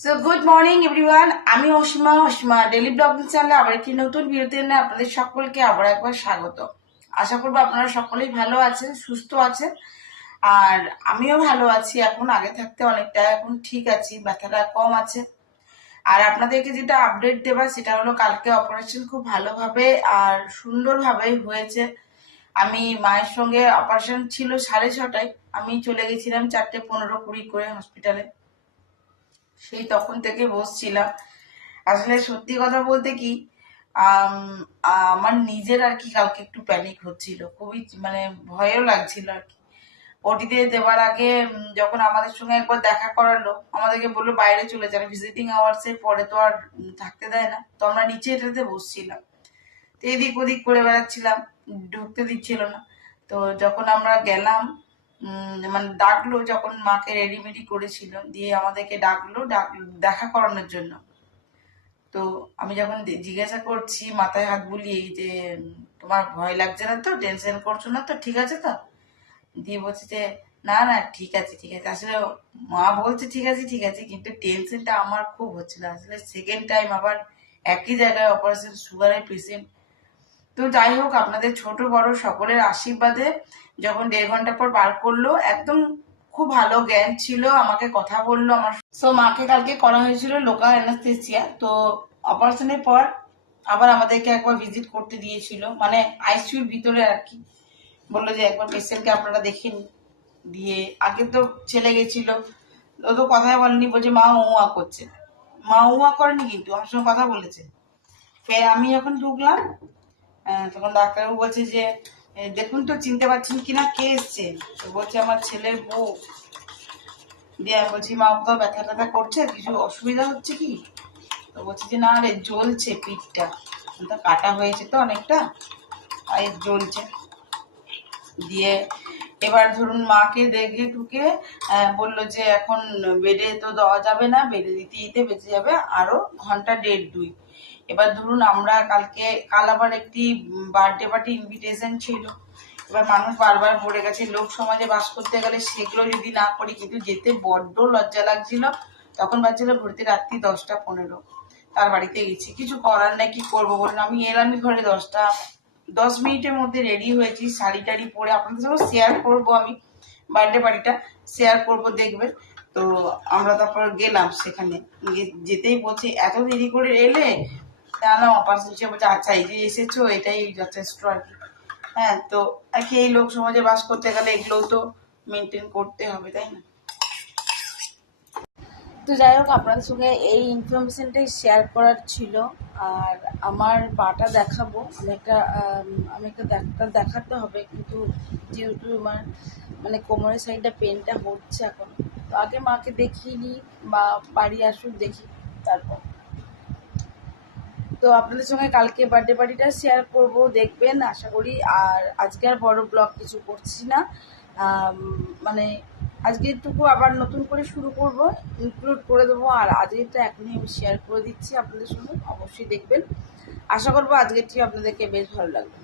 So good morning everyone, আমি Asima daily blogging চ্যানেলে আবার একটি নতুন ভিডিওতে এনে আপনাদের সকলকে আবার একবার স্বাগত। আশা করবো আপনারা সকলেই ভালো আছেন, সুস্থ আছেন। আর আমিও ভালো আছি, এখন আগে থাকতে অনেকটা এখন ঠিক আছি, ব্যথাটা কম আছে। আর আপনাদেরকে যেটা আপডেট দেবা সেটা হলো কালকে অপারেশন খুব ভালোভাবে আর সুন্দরভাবে হয়েছে। আমি মায়ের সঙ্গে অপারেশন ছিল 6:30টায়, আমি চলে গেছিলাম 4:15-20 করে হসপিটালে। সেই তখন থেকে বসছিলাম। আসলে সত্যি কথা বলতে কি, আমার নিজের আর কি কালকে একটু প্যানিক হচ্ছিল, খুবই মানে ভয়ও লাগছিল আর কি। ওটিতে দেওয়ার আগে যখন আমাদের সঙ্গে একবার দেখা করালো, আমাদেরকে বললো বাইরে চলে যান, ভিজিটিং আওয়ার্স এর পরে তো আর থাকতে দেয় না। তো আমরা নিচে এটাতে বসছিলাম, তো এদিক ওদিক করে বেড়াচ্ছিলাম, ঢুকতে দিচ্ছিল না। তো যখন আমরা গেলাম, মানে ডাকলো, যখন মাকে রেডিমেডি করেছিল দিয়ে আমাদেরকে ডাকলো দেখা করানোর জন্য। তো আমি যখন জিজ্ঞাসা করছি মাথায় হাত বুলিয়ে যে তোমার ভয় লাগছে না তো, টেনশন করছো না তো, ঠিক আছে তো? দিয়ে বলছে যে না না ঠিক আছে ঠিক আছে। আসলে মা বলছে ঠিক আছে ঠিক আছে, কিন্তু টেনশনটা আমার খুব হচ্ছিল। আসলে সেকেন্ড টাইম আবার একই জায়গায় অপারেশন, সুগারের পেশেন্ট। তো যাই হোক, আপনাদের ছোট বড় সকলের আশীর্বাদে যখন 1.5 ঘন্টা পর বার করলো, একদম খুব ভালো জ্ঞান ছিল, আমাকে কথা বললো আমার। সো মাকে কালকে করা হয়েছিল লোকাল অ্যানাস্থেসিয়া। তো অপারেশনের পর আবার আমাদেরকে একবার ভিজিট করতে দিয়েছিল, মানে আইসিইউর ভিতরে আর কি। বললো যে একবার পেশেন্টকে আপনারা দেখেন। দিয়ে আগে তো ছেলে গেছিল, ও তো কথাই বলেনি, বলছে মা উয়া করছে। মা উয়া করেনি, কিন্তু আমার সঙ্গে কথা বলেছে। ফের আমি যখন ঢুকলাম, তখন ডাক্তারবাবু বলছে যে দেখুন তো চিনতে পারছেন কিনা কে এসছে। তো বলছে আমার ছেলের বউ। দিয়ে আমি বলছি মা কোথাও ব্যথা ট্যাথা করছে, কিছু অসুবিধা হচ্ছে কি? তো বলছে যে না রে, জ্বলছে পিঠটা, তো কাটা হয়েছে তো অনেকটা, আর জ্বলছে। দিয়ে এবার ধরুন মাকে দেখে ঢুকে বললো যে এখন বেডে তো দেওয়া যাবে না, বেডে দিতে দিতে বেঁচে যাবে আরো ঘন্টা 1.5-2। এবার ধরুন আমরা কাল আবার একটি বার্থডে পার্টি ইনভিটেশন ছিল। এবার মানুষ বারবার পড়ে গেছে, লোক সমাজে বাস করতে গেলে সেগুলো যদি না করি, কিন্তু যেতে বড্ড লজ্জা লাগছিল। তখন বাজছিল ঘুরতে রাত্রি 10টা 15। তার বাড়িতে গেছি, কিছু করার নাই, কি করবো বলুন। আমি এলামই ঘরে 10 মিনিটের মধ্যে রেডি হয়েছি, শাড়ি টাড়ি পরে আপনাদের সঙ্গে শেয়ার করবো। আমি বার্থডে পার্টিটা শেয়ার করব, দেখবেন। তো আমরা তারপর গেলাম সেখানে, যেতেই বলছি এত দেরি করে এলে, তা না অপারেশন সে বলছে আচ্ছা এই যে এসেছো এটাই যথেষ্ট আর কি। হ্যাঁ, তো আর কি, এই লোক সমাজে বাস করতে গেলে এগুলোও তো মেনটেন করতে হবে, তাই না? তো যাই হোক, আপনাদের সঙ্গে এই ইনফরমেশনটাই শেয়ার করার ছিল। আর আমার পাটা দেখাবো, আমি একটা ডাক্তার দেখাতে হবে, কিন্তু যেহেতু আমার মানে কোমরের সাইডটা পেনটা হচ্ছে এখন। তো আগে মাকে দেখিয়ে নিই, বা বাড়ি আসুক দেখি তারপর। তো আপনাদের সঙ্গে কালকে বার্থডে পার্টিটা শেয়ার করব, দেখবেন আশা করি। আর আজকে আর বড় ব্লগ কিছু করছি না, মানে আজকে একটুকু আবার নতুন করে শুরু করব, ইনক্লুড করে দেবো। আর আজকেরটা এখনই আমি শেয়ার করে দিচ্ছি আপনাদের সঙ্গে, অবশ্যই দেখবেন। আশা করবো আজকেরটি আপনাদেরকে বেশ ভালো লাগবে।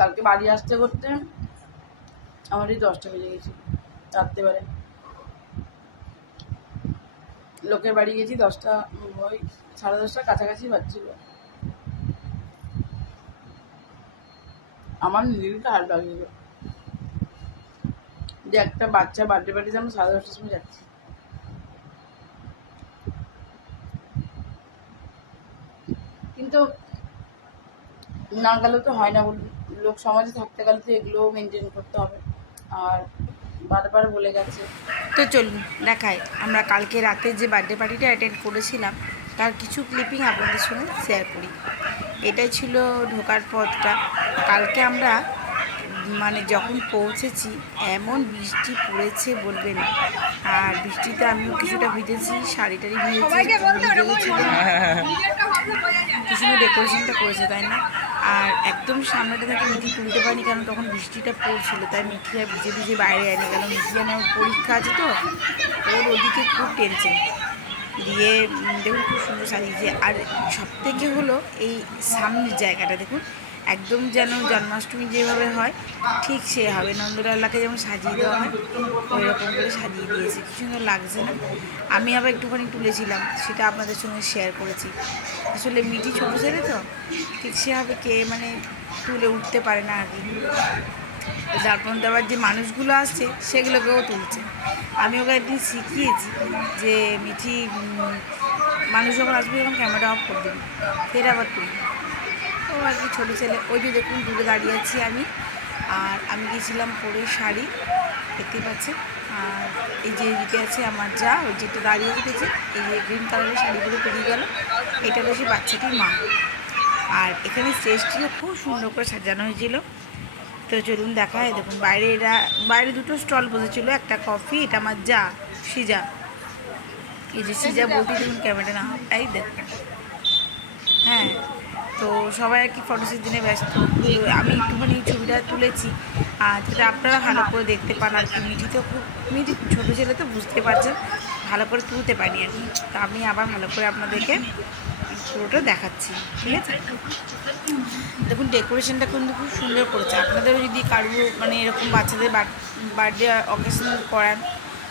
কালকে বাড়ি আসতে করতে আমারই 10টা বেজে গেছে রাত্রেবেলায়। লোকের বাড়ি গেছি 10টা, ওই 10:30টার কাছাকাছি বাজছিল। আমার নিজেরই খারাপ লাগছিল যে একটা বাচ্চা বার্থডে পার্টিতে আমরা 10:30টার সময় যাচ্ছি। কিন্তু না গেলেও তো হয় না, লোক সমাজে থাকতে গেলে তো এগুলোও মেনটেন করতে হবে। আর বারবার বলে গেছে। তো চলুন দেখাই, আমরা কালকে রাতে যে বার্থডে পার্টিটা অ্যাটেন্ড করেছিলাম তার কিছু ক্লিপিং আপনাদের সঙ্গে শেয়ার করি। এটাই ছিল ঢোকার পথটা। কালকে আমরা মানে যখন পৌঁছেছি, এমন বৃষ্টি পড়েছে বলবেন। আর বৃষ্টিতে আমিও কিছুটা ভিজেছি, শাড়ি টাড়ি ভিজেছি, কি সুন্দর ডেকোরেশনটা করেছে তাই না? আর একদম সামনেটা থেকে মিঠি তুলতে পারিনি, কারণ তখন বৃষ্টিটা পড়ছিল, তাই মিঠি আর ভিজে ভিজে বাইরে আনি গেল। মিঠি আমার পরীক্ষা আছে তো, ওর ওদিকে খুব টেনশন দিয়ে দেখুন খুব সুন্দর সাজিয়েছে। আর সব থেকে হলো এই সামনের জায়গাটা দেখুন, একদম যেন জন্মাষ্টমী যেভাবে হয় ঠিক সেভাবে নন্দলালাকে যেমন সাজিয়ে দেওয়া হয় ওই রকম করে সাজিয়ে দিয়েছে। কি সুন্দর লাগছে না? আমি আবার একটুখানি তুলেছিলাম, সেটা আপনাদের সঙ্গে শেয়ার করেছি। আসলে মিঠি ছোটো ছেলে তো, ঠিক সেভাবে কে মানে তুলে উঠতে পারে না আর কি। তারপর আবার যে মানুষগুলো আসছে সেগুলোকেও তুলছে। আমি ওকে একদিন শিখিয়েছি যে মিঠি মানুষ যখন আসবে যখন ক্যামেরা অফ করে দেবে, ফের আবার তুলবে। ও আর কি ছোটো ছেলে। ওই যে দেখুন দূরে দাঁড়িয়ে আছি আমি, আর আমি গেছিলাম পরে শাড়ি, দেখতে পাচ্ছেন। আর এই যে এদিকে আছে আমার যা, ওই যেটা দাঁড়িয়ে দেখেছে, এই যে গ্রিন কালারের শাড়িগুলো পেরিয়ে গেল, এটা হলো সেই বাচ্চাটির মা। আর এখানে স্টেজটিও খুব সুন্দর করে সাজানো হয়েছিল। তো চলুন দেখায়। দেখুন বাইরে এরা বাইরে দুটো স্টল বসেছিল, একটা কফি, এটা আমার যা সিজা, এই যে সিজা বলতে দেখুন ক্যামেরা না, এই দেখুন। হ্যাঁ, তো সবাই আর কি ফটোসের দিনে ব্যস্ত। তো আমি একটুখানি ছবিটা তুলেছি, আর যেটা আপনারা ভালো করে দেখতে পান আর কি। মিঠি তো খুব, মিঠি ছোটো ছেলে তো বুঝতে পারছেন, ভালো করে তুলতে পারি আর কি। তো আমি আবার ভালো করে আপনাদেরকে পুরোটা দেখাচ্ছি, ঠিক আছে? দেখুন ডেকোরেশনটা কিন্তু খুব সুন্দর করেছে। আপনাদেরও যদি কারো মানে এরকম বাচ্চাদের বার্থডে অকেশন করান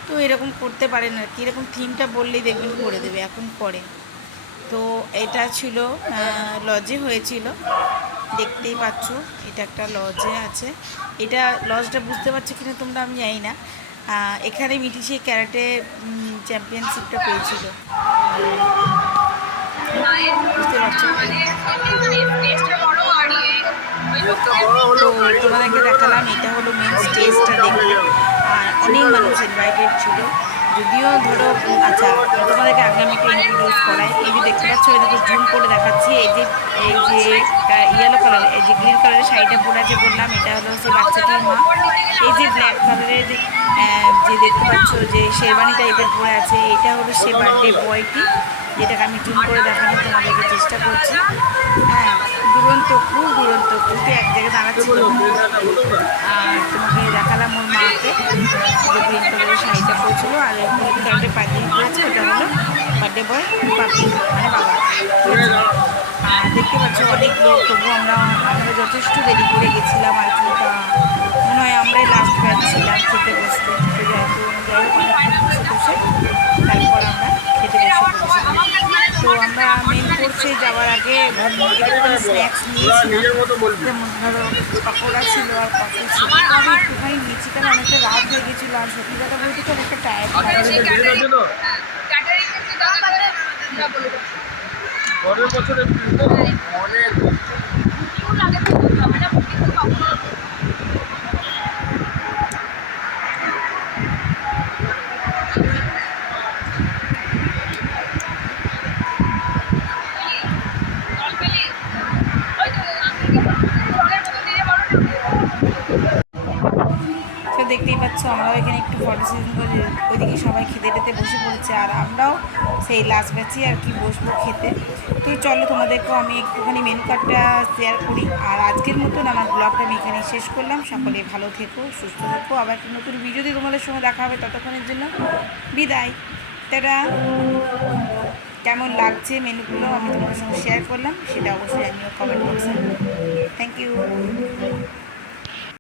তো এরকম করতে পারেন আর কি। এরকম থিমটা বললেই দেখবেন করে দেবে, এখন করে। তো এটা ছিল লজে হয়েছিল, দেখতেই পাচ্ছ এটা একটা লজে আছে। এটা লজটা বুঝতে পারছো কিনা তোমরা আমি জানি না। এখানে মিঠি সেই ক্যারাটে চ্যাম্পিয়নশিপটা পেয়েছিল, বুঝতে পারছো? তো তোমাদেরকে দেখালাম, এটা হলো মেন স্টেজটা দেখতে। আর অনেক মানুষ ইনভাইটেড ছিল, যদিও ধরো আচ্ছা তোমাদেরকে আগে আমি একটা ইন্ট্রোডিউস করাই। এই যে দেখতে পাচ্ছ, এদিকে জুম করে দেখাচ্ছি, এই যে ইয়েলো কালার, এই যে গ্রিন কালারের শাড়িটা পরে আছে বললাম, এটা হলো সেই বাচ্চাটির মা। এই যে ব্ল্যাক কালারের যে দেখতে পাচ্ছ যে শেরবানি টাইপের পরে আছে, এটা হলো সে বার্থডে বয়টি, যেটাকে আমি জুম করে দেখানোর তোমাদেরকে চেষ্টা করছি। হ্যাঁ, দুরন্ত, খুব দুরন্ত, কিন্তু এক জায়গায় দাঁড়াচ্ছিল। আর তোমাকে দেখালাম ওর মাকে, যে গ্রিন কালারের শাড়িটা পরেছিল আর হলুদ কালারের পাঞ্জাবি পরেছে, ওটা হলো বার্থডে বয় পাপি, মানে বাবা। আর দেখতে পাচ্ছ অনেক লোক, তবুও আমরা যথেষ্ট দেরি করে গেছিলাম আর কি। মনে হয় আমরাই লাস্ট ব্যাচ ছিলাম খেতে বসতে। তো যাই হোক অনেকক্ষণ বসে বসে তারপর আমরা খেতে বসে পড়েছিলাম। তো আমরা মেন কোর্সে যাওয়ার আগে একটুখানি স্ন্যাক্স নিয়েছিলাম, যেমন ধরো পকোড়া ছিল আর কফি ছিল। আমি একটুখানি নিয়েছি, কারণ অনেকটা রাত হয়ে গেছিলো, আর সত্যি কথা বলতে তো অনেকটা টায়ার্ড লাগছে। তো দেখতেই পাচ্ছ আমরাও এখানে একটু ফটো সেশন করে ওইদিকে সবাই খেতে টেতে বসে পড়েছে, আর আমরাও সেই লাস্ট ব্যাচে আর কি বসবো খেতে। তো চলো তোমাদেরকেও আমি একটুখানি মেনু কার্ডটা শেয়ার করি। আর আজকের মতন আমার ব্লগটা আমি এখানে শেষ করলাম। সকলে ভালো থেকো, সুস্থ থেকো, আবার একটা নতুন ভিডিও দিয়ে তোমাদের সঙ্গে দেখা হবে। ততক্ষণের জন্য বিদায়, তারা। কেমন লাগছে মেনুগুলো আমি তোমাদের সঙ্গে শেয়ার করলাম, সেটা অবশ্যই আমিও কমেন্ট বক্সে। Thank you.